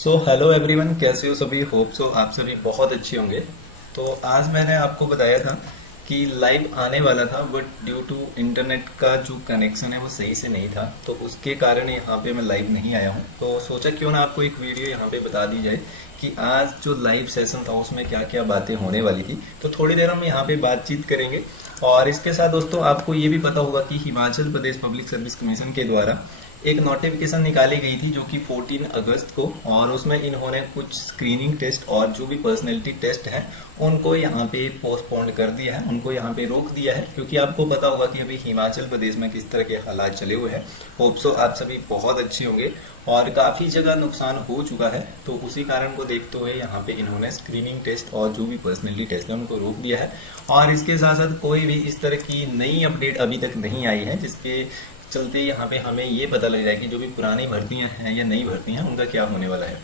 Hello everyone, कैसे हो सभी। होप सो आप सभी बहुत अच्छे होंगे। तो आज मैंने आपको बताया था कि लाइव आने वाला था, बट ड्यू टू इंटरनेट का जो कनेक्शन है वो सही से नहीं था, तो उसके कारण यहाँ पे मैं लाइव नहीं आया हूँ। तो सोचा क्यों ना आपको एक वीडियो यहाँ पे बता दी जाए कि आज जो लाइव सेशन था उसमें क्या क्या बातें होने वाली थी। तो थोड़ी देर हम यहाँ पे बातचीत करेंगे। और इसके साथ दोस्तों आपको ये भी पता होगा कि Himachal Pradesh public service commission के द्वारा एक नोटिफिकेशन निकाली गई थी जो कि 14 अगस्त को, और उसमें इन्होंने कुछ स्क्रीनिंग टेस्ट और जो भी पर्सनैलिटी टेस्ट है उनको यहाँ पे पोस्टपोन कर दिया है, उनको यहाँ पे रोक दिया है, क्योंकि आपको पता होगा कि अभी हिमाचल प्रदेश में किस तरह के हालात चले हुए हैं। होप सो आप सभी बहुत अच्छे होंगे और काफ़ी जगह नुकसान हो चुका है। तो उसी कारण को देखते हुए यहाँ पे इन्होंने स्क्रीनिंग टेस्ट और जो भी पर्सनैलिटी टेस्ट है उनको रोक दिया है। और इसके साथ साथ कोई भी इस तरह की नई अपडेट अभी तक नहीं आई है जिसके चलते यहाँ पे हमें ये पता लग जाए कि जो भी पुरानी भर्तियां हैं या नई भर्तियां हैं उनका क्या होने वाला है।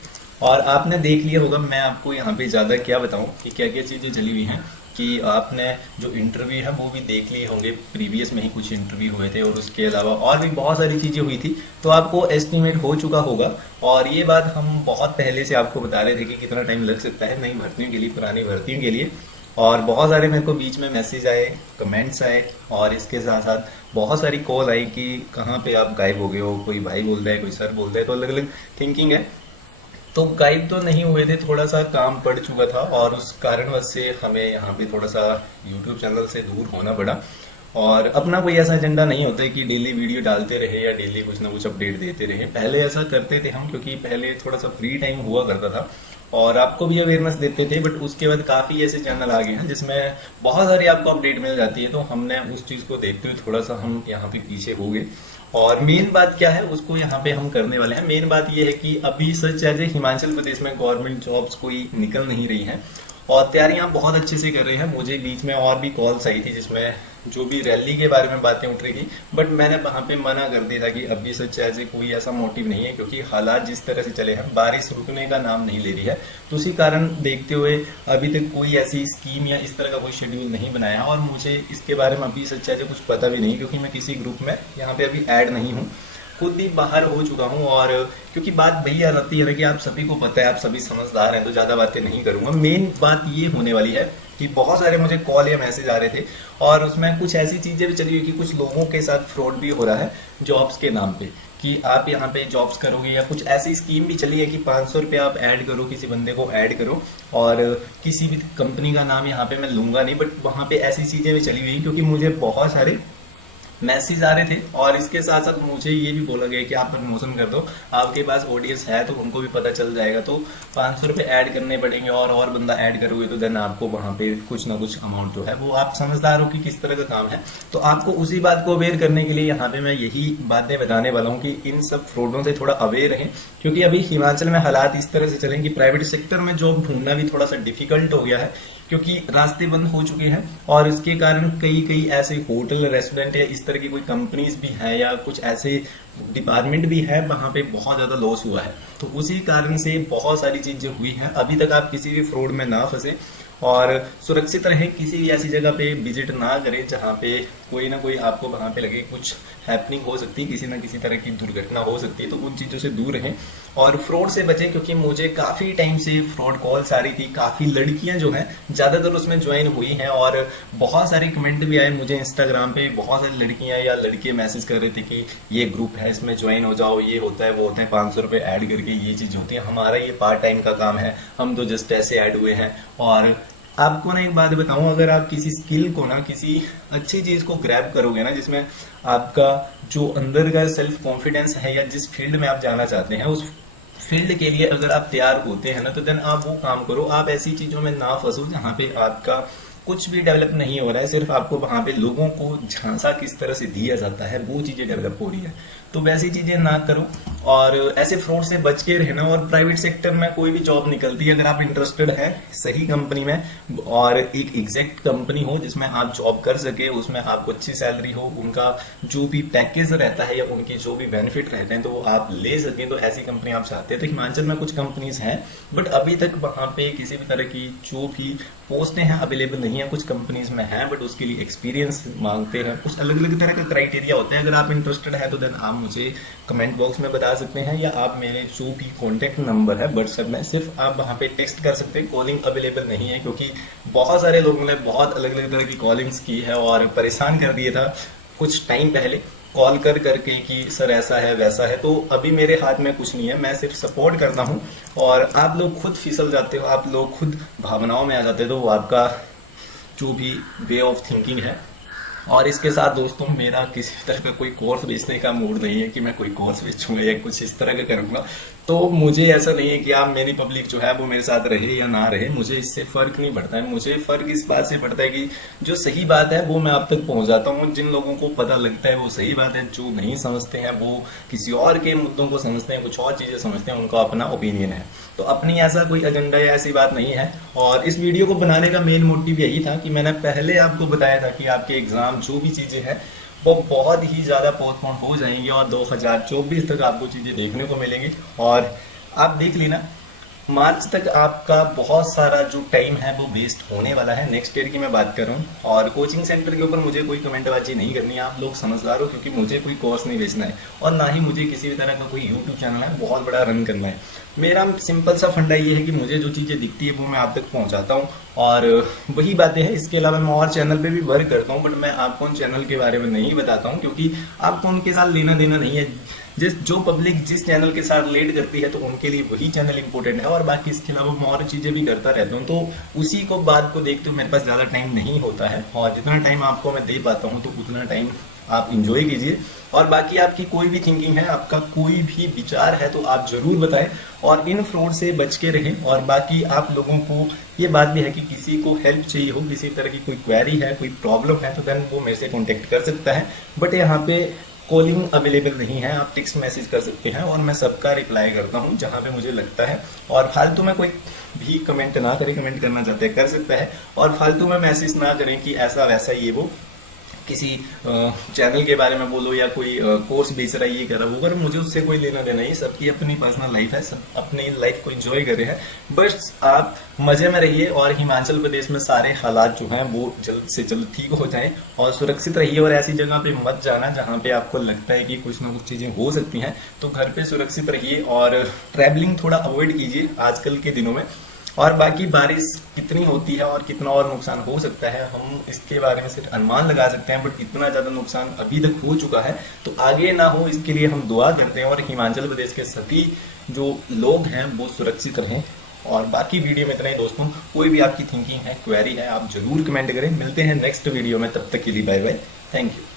और आपने देख लिया होगा, मैं आपको यहाँ पे ज़्यादा क्या बताऊँ कि क्या क्या चीज़ें चली हुई हैं, कि आपने जो इंटरव्यू है वो भी देख लिए होंगे। प्रीवियस में ही कुछ इंटरव्यू हुए थे और उसके अलावा और भी बहुत सारी चीज़ें हुई थी, तो आपको एस्टिमेट हो चुका होगा। और ये बात हम बहुत पहले से आपको बता रहे थे कि कितना टाइम लग सकता है नई भर्तियों के लिए, पुरानी भर्तियों के लिए। और बहुत सारे मेरे को बीच में मैसेज आए, कमेंट्स आए, और इसके साथ साथ बहुत सारी कॉल आई कि कहाँ पे आप गायब हो गए हो। कोई भाई बोल रहा है, कोई सर बोल रहा है, तो अलग अलग थिंकिंग है। तो गायब तो नहीं हुए थे, थोड़ा सा काम पड़ चुका था और उस कारणवश से हमें यहाँ पे थोड़ा सा यूट्यूब चैनल से दूर होना पड़ा। और अपना कोई ऐसा एजेंडा नहीं होता है कि डेली वीडियो डालते रहे या डेली कुछ ना कुछ अपडेट देते रहे। पहले ऐसा करते थे हम, क्योंकि पहले थोड़ा सा फ्री टाइम हुआ करता था और आपको भी अवेयरनेस देते थे। बट उसके बाद काफ़ी ऐसे चैनल आ गए हैं जिसमें बहुत सारी आपको अपडेट मिल जाती है, तो हमने उस चीज़ को देखते हुए थोड़ा सा हम यहाँ पे पीछे हो गए। और मेन बात क्या है उसको यहाँ पे हम करने वाले हैं। मेन बात ये है कि अभी such as a Himachal Pradesh में गवर्नमेंट जॉब्स कोई निकल नहीं रही हैं और तैयारियां बहुत अच्छे से कर रहे हैं। मुझे बीच में और भी कॉल्स आई थी जिसमें जो भी रैली के बारे में बातें उठ रही थी, बट मैंने वहां पे मना कर दिया था कि अभी सच एज ए कोई ऐसा मोटिव नहीं है, क्योंकि हालात जिस तरह से चले हैं, बारिश रुकने का नाम नहीं ले रही है। तो उसी कारण देखते हुए अभी तक कोई ऐसी स्कीम या इस तरह का कोई शेड्यूल नहीं बनाया है और मुझे इसके बारे में अभी सच एज ए कुछ पता भी नहीं, क्योंकि मैं किसी ग्रुप में यहाँ पे अभी ऐड नहीं हूँ, खुद ही बाहर हो चुका हूँ। और क्योंकि बात वही आ जाती है ना कि आप सभी को पता है, आप सभी समझदार हैं, तो ज़्यादा बातें नहीं करूँगा। मेन बात ये होने वाली है कि बहुत सारे मुझे कॉल या मैसेज आ रहे थे और उसमें कुछ ऐसी चीज़ें भी चली हुई कि कुछ लोगों के साथ फ्रॉड भी हो रहा है जॉब्स के नाम पे, कि आप यहाँ पे जॉब्स करोगे, या कुछ ऐसी स्कीम भी चली है कि 500 रुपये आप ऐड करो, किसी बंदे को ऐड करो। और किसी भी कंपनी का नाम यहाँ पे मैं लूंगा नहीं, बट वहाँ पे ऐसी चीज़ें भी चली हुई क्योंकि मुझे बहुत सारे मैसेज आ रहे थे। और इसके साथ साथ मुझे ये भी बोला गया कि आप प्रमोशन कर दो, आपके पास ऑडियंस है तो उनको भी पता चल जाएगा, तो 500 रुपये ऐड करने पड़ेंगे और बंदा ऐड करोगे तो देन आपको वहाँ पे कुछ ना कुछ अमाउंट जो है वो, आप समझदार हो कि किस तरह का काम है। तो आपको उसी बात को अवेयर करने के लिए यहाँ पे मैं यही बातें बताने वाला हूँ कि इन सब फ्रॉडों से थोड़ा अवेयर रहें, क्योंकि अभी हिमाचल में हालात इस तरह से चलें कि प्राइवेट सेक्टर में जॉब ढूंढना भी थोड़ा सा डिफिकल्ट हो गया है, क्योंकि रास्ते बंद हो चुके हैं। और इसके कारण कई कई ऐसे होटल, रेस्टोरेंट या इस तरह की कोई कंपनीज भी हैं या कुछ ऐसे डिपार्टमेंट भी है वहां पे बहुत ज्यादा लॉस हुआ है। तो उसी कारण से बहुत सारी चीजें हुई हैं। अभी तक आप किसी भी फ्रॉड में ना फंसे और सुरक्षित रहें, किसी भी ऐसी जगह पे विजिट ना करें जहाँ पे कोई ना कोई आपको वहाँ पे लगे कुछ हैपनिंग हो सकती है, किसी ना किसी तरह की दुर्घटना हो सकती है, तो उन चीज़ों से दूर रहें और फ्रॉड से बचें। क्योंकि मुझे काफ़ी टाइम से फ्रॉड कॉल्स आ रही थी, काफ़ी लड़कियां जो हैं ज़्यादातर उसमें ज्वाइन हुई हैं और बहुत सारे कमेंट भी आए मुझे इंस्टाग्राम पे। बहुत सारी लड़कियां या लड़के मैसेज कर रहे थे कि ये ग्रुप है, इसमें ज्वाइन हो जाओ, ये होता है वो होता है, 500 रुपये ऐड करके ये चीज़ होती है, हमारा ये पार्ट टाइम का काम है, हम तो जस्ट ऐसे ऐड हुए हैं। और आपको ना एक बात बताऊं, अगर आप किसी स्किल को ना, किसी अच्छी चीज को ग्रैब करोगे ना, जिसमें आपका जो अंदर का सेल्फ कॉन्फिडेंस है या जिस फील्ड में आप जाना चाहते हैं उस फील्ड के लिए अगर आप तैयार होते हैं ना, तो देन आप वो काम करो। आप ऐसी चीजों में ना फंसो जहाँ पे आपका कुछ भी डेवलप नहीं हो रहा है, सिर्फ आपको वहां पे लोगों को झांसा किस तरह से दिया जाता है वो चीजें डेवलप हो रही है, तो वैसी चीजें ना करो और ऐसे फ्रॉड से बच के रहना। और प्राइवेट सेक्टर में कोई भी जॉब निकलती है, अगर आप इंटरेस्टेड हैं सही कंपनी में और एक एग्जैक्ट कंपनी हो जिसमें आप जॉब कर सके, उसमें आपको अच्छी सैलरी हो, उनका जो भी पैकेज रहता है या उनके जो भी बेनिफिट रहते हैं तो वो आप ले सकें, तो ऐसी कंपनी आप चाहते हैं। तो हिमाचल में कुछ कंपनीज हैं बट अभी तक वहां पे किसी भी तरह की जो भी पोस्टें हैं अवेलेबल नहीं है। कुछ कंपनीज में है बट उसके लिए एक्सपीरियंस मांगते हैं, कुछ अलग अलग तरह का क्राइटेरिया होते हैं। अगर आप इंटरेस्टेड है तो देन आप मुझे कमेंट बॉक्स में बता सकते हैं, या आप मेरे जो भी कॉन्टैक्ट नंबर है व्हाट्सएप में सिर्फ आप वहाँ पे टेक्स्ट कर सकते हैं। कॉलिंग अवेलेबल नहीं है, क्योंकि बहुत सारे लोगों ने बहुत अलग अलग तरह की कॉलिंग्स की है और परेशान कर दिया था कुछ टाइम पहले कॉल कर करके कि सर ऐसा है वैसा है। तो अभी मेरे हाथ में कुछ नहीं है, मैं सिर्फ सपोर्ट करता हूँ और आप लोग खुद फिसल जाते हो, आप लोग खुद भावनाओं में आ जाते हो, तो वो आपका जो भी वे ऑफ थिंकिंग है। और इसके साथ दोस्तों, मेरा किसी तरह का कोई कोर्स बेचने का मूड नहीं है कि मैं कोई कोर्स बेचूंगा या कुछ इस तरह का करूंगा। तो मुझे ऐसा नहीं है कि आप मेरी पब्लिक जो है वो मेरे साथ रहे या ना रहे, मुझे इससे फर्क नहीं पड़ता है। मुझे फर्क इस बात से पड़ता है कि जो सही बात है वो मैं आप तक पहुंचाता हूँ। जिन लोगों को पता लगता है वो सही बात है, जो नहीं समझते हैं वो किसी और के मुद्दों को समझते हैं, कुछ और चीजें समझते हैं, उनका अपना ओपिनियन है। तो अपनी ऐसा कोई एजेंडा या ऐसी बात नहीं है। और इस वीडियो को बनाने का मेन मोटिव यही था कि मैंने पहले आपको बताया था कि आपके एग्जाम जो भी चीजें हैं वो बहुत ही ज़्यादा पोस्टपोन हो जाएंगी और 2024 तक आपको चीज़ें देखने को मिलेंगी। और आप देख लेना, मार्च तक आपका बहुत सारा जो टाइम है वो वेस्ट होने वाला है। नेक्स्ट ईयर की मैं बात कर रहा हूँ। और कोचिंग सेंटर के ऊपर मुझे कोई कमेंटबाजी नहीं करनी है, आप लोग समझदार हो, क्योंकि मुझे कोई कोर्स नहीं बेचना है और ना ही मुझे किसी भी तरह का कोई यूट्यूब चैनल है बहुत बड़ा रन करना है। मेरा सिंपल सा फंडा ये है कि मुझे जो चीज़ें दिखती है वो मैं आप तक पहुँचाता हूँ और वही बातें हैं। इसके अलावा मैं और चैनल पे भी वर्क करता हूँ, बट मैं आपको उन चैनल के बारे में नहीं बताता हूँ, क्योंकि आपको उनके साथ लेना देना नहीं है। जो पब्लिक जिस चैनल के साथ रिलेट करती है तो उनके लिए वही चैनल इंपॉर्टेंट है। और बाकी इसके अलावा मैं और चीज़ें भी करता रहता हूँ, तो उसी को बात को देखते हुए मेरे पास ज़्यादा टाइम नहीं होता है। और जितना टाइम आपको मैं दे पाता हूँ तो उतना टाइम आप इंजॉय कीजिए। और बाकी आपकी कोई भी थिंकिंग है, आपका कोई भी विचार है, तो आप जरूर बताएं और इन फ्रॉड से बच के रहें। और बाकी आप लोगों को ये बात भी है कि किसी को हेल्प चाहिए हो, किसी तरह की कोई क्वेरी है, कोई प्रॉब्लम है, तो देन वो मेरे से कॉन्टेक्ट कर सकता है। बट यहाँ पे कॉलिंग अवेलेबल नहीं है, आप टेक्स्ट मैसेज कर सकते हैं और मैं सबका रिप्लाई करता हूँ जहाँ पे मुझे लगता है। और फालतू में कोई भी कमेंट ना करे, कमेंट करना चाहते हैं कर सकता है, और फालतू में मैसेज ना करें कि ऐसा वैसा ये वो किसी चैनल के बारे में बोलो या कोई कोर्स बेच रहा है ये कर रहा है वो कर, मुझे उससे कोई लेना देना नहीं। सबकी अपनी पर्सनल लाइफ है, सब अपनी लाइफ को एंजॉय कर रहे हैं। बस आप मजे में रहिए और हिमाचल प्रदेश में सारे हालात जो हैं वो जल्द से जल्द ठीक हो जाएं और सुरक्षित रहिए। और ऐसी जगह पे मत जाना जहाँ पे आपको लगता है कि कुछ ना कुछ चीजें हो सकती हैं, तो घर पे सुरक्षित रहिए और ट्रैवलिंग थोड़ा अवॉइड कीजिए आजकल के दिनों में। और बाकी बारिश कितनी होती है और कितना और नुकसान हो सकता है हम इसके बारे में सिर्फ अनुमान लगा सकते हैं, बट इतना ज्यादा नुकसान अभी तक हो चुका है, तो आगे ना हो इसके लिए हम दुआ करते हैं। और हिमाचल प्रदेश के सभी जो लोग हैं वो सुरक्षित रहें। और बाकी वीडियो में इतना ही दोस्तों, कोई भी आपकी थिंकिंग है, क्वेरी है, आप जरूर कमेंट करें। मिलते हैं नेक्स्ट वीडियो में, तब तक के लिए बाय बाय, थैंक यू।